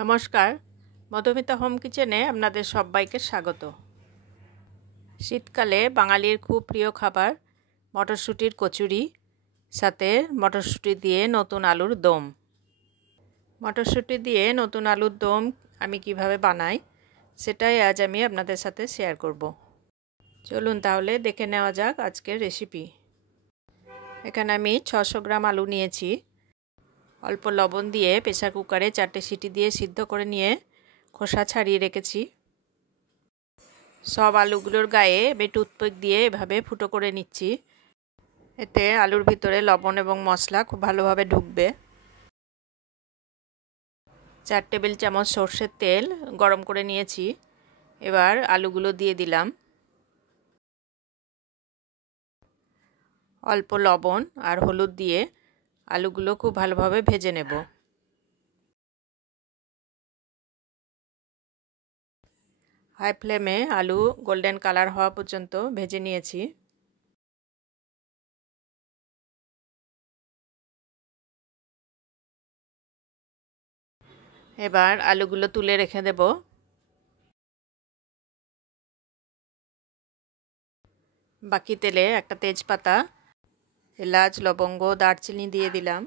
নমস্কার, মধুমিতা হোম কিচেনে আপনাদের সবাইকে স্বাগত। শীতকালে বাঙালির খুব প্রিয় খাবার মটরশুঁটির কচুরি, সাথে মটরশুঁটি দিয়ে নতুন আলুর দম। মটরশুঁটি দিয়ে নতুন আলুর দম আমি কিভাবে বানাই সেটাই আজ আমি আপনাদের সাথে শেয়ার করব। চলুন তাহলে দেখে নেওয়া যাক আজকের রেসিপি। এখানে আমি 600 গ্রাম আলু নিয়েছি। অল্প লবণ দিয়ে প্রেসার কুকারে 4টে সিটি দিয়ে সিদ্ধ করে নিয়ে খোসা ছাড়িয়ে রেখেছি। সব আলুগুলোর গায়ে আমি টুথপিক দিয়ে এভাবে ফুটো করে নিচ্ছি। এতে আলুর ভিতরে লবণ এবং মশলা খুব ভালোভাবে ঢুকবে। 4 টেবিল চামচ সর্ষের তেল গরম করে নিয়েছি। এবার আলুগুলো দিয়ে দিলাম। অল্প লবণ আর হলুদ দিয়ে আলুগুলো খুব ভালোভাবে ভেজে নেব। হাই ফ্লেমে আলু গোল্ডেন কালার হওয়া পর্যন্ত ভেজে নিয়েছি। এবার আলুগুলো তুলে রেখে দেব। বাকি তেলে একটা তেজপাতা, এলাচ, লবঙ্গ, দারচিনি দিয়ে দিলাম।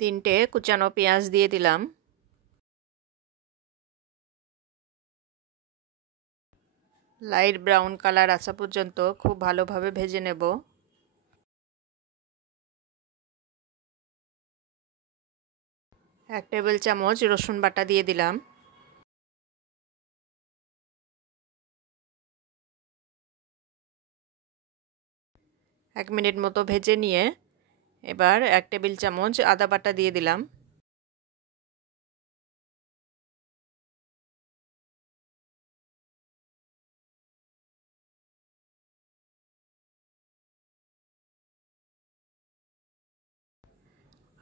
তিনটে কুচানো পেঁয়াজ দিয়ে দিলাম। লাইট ব্রাউন কালার আসা পর্যন্ত খুব ভালোভাবে ভেজে নেব। এক টেবিল চামচ রসুন বাটা দিয়ে দিলাম। এক মিনিট মতো ভেজে নিয়ে এবার এক টেবিল চামচ আদা বাটা দিয়ে দিলাম।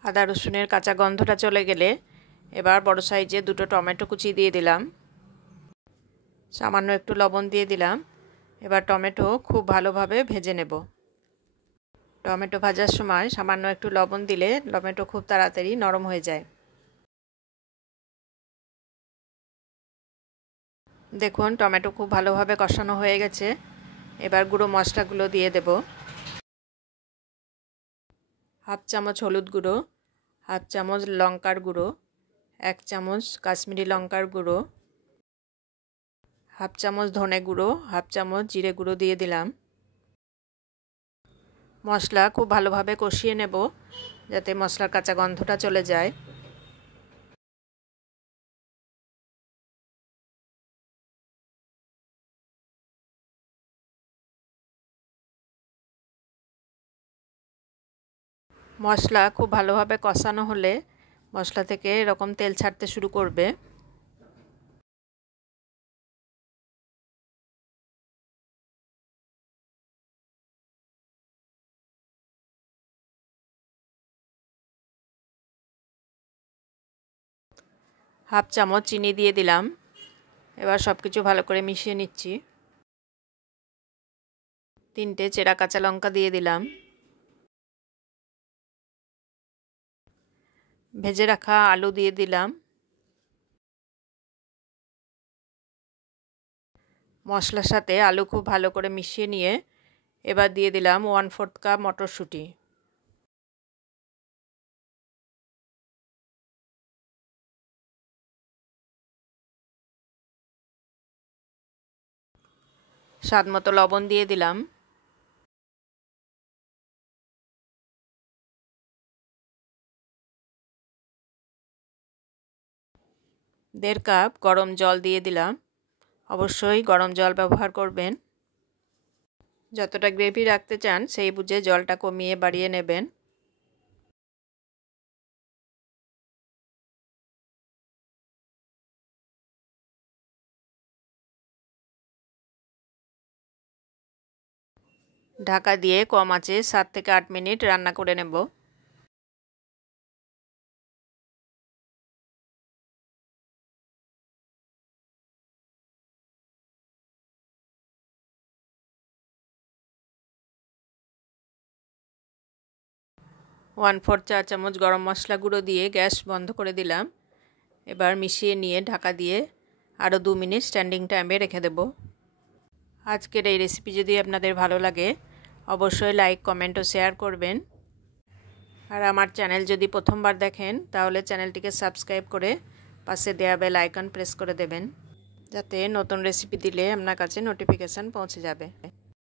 আদা রসুনের কাঁচা গন্ধটা চলে গেলে এবার বড় সাইজে 2টো টমেটো কুচি দিয়ে দিলাম। সামান্য একটু লবণ দিয়ে দিলাম। এবার টমেটো খুব ভালোভাবে ভেজে নেব। টমেটো ভাজার সময় সামান্য একটু লবণ দিলে টমেটো খুব তাড়াতাড়ি নরম হয়ে যায়। দেখুন টমেটো খুব ভালোভাবে কষানো হয়ে গেছে। এবার গুঁড়ো মশলাগুলো দিয়ে দেব। হাফ চামচ হলুদ গুঁড়ো, হাফ চামচ লঙ্কার গুঁড়ো, 1 চামচ কাশ্মীরি লঙ্কার গুঁড়ো, হাফ চামচ ধনে গুঁড়ো, হাফ চামচ জিরে গুঁড়ো দিয়ে দিলাম। মশলা খুব ভালোভাবে কষিয়ে নেব যাতে মশলার কাঁচা গন্ধটা চলে যায়। মশলা খুব ভালোভাবে কষানো হলে মশলা থেকে এরকম তেল ছাড়তে শুরু করবে। হাফ চামচ চিনি দিয়ে দিলাম। এবার সব কিছু ভালো করে মিশিয়ে নিচ্ছি। 3টে চেরা কাঁচা লঙ্কা দিয়ে দিলাম। ভেজে রাখা আলু দিয়ে দিলাম। মশলার সাথে আলু খুব ভালো করে মিশিয়ে নিয়ে এবার দিয়ে দিলাম 1/4 কাপ মটরশুঁটি। স্বাদ মতো লবণ দিয়ে দিলাম। 1.5 কাপ গরম জল দিয়ে দিলাম। অবশ্যই গরম জল ব্যবহার করবেন। যতটা গ্রেভি রাখতে চান সেই বুঝে জলটা কমিয়ে বাড়িয়ে নেবেন। ঢাকা দিয়ে কম আঁচে 7 থেকে 8 মিনিট রান্না করে নেব। 1/4 চা চামচ গরম মশলা গুঁড়ো দিয়ে গ্যাস বন্ধ করে দিলাম। এবার মিশিয়ে নিয়ে ঢাকা দিয়ে আরও 2 মিনিট স্ট্যান্ডিং টাইমে রেখে দেব। আজকের এই রেসিপি যদি আপনাদের ভালো লাগে অবশ্যই লাইক, কমেন্ট ও শেয়ার করবেন। আর আমার চ্যানেল যদি প্রথমবার দেখেন তাহলে চ্যানেলটিকে সাবস্ক্রাইব করে পাশে দেওয়া বেল আইকন প্রেস করে দেবেন, যাতে নতুন রেসিপি দিলে আপনার কাছে নোটিফিকেশান পৌঁছে যাবে।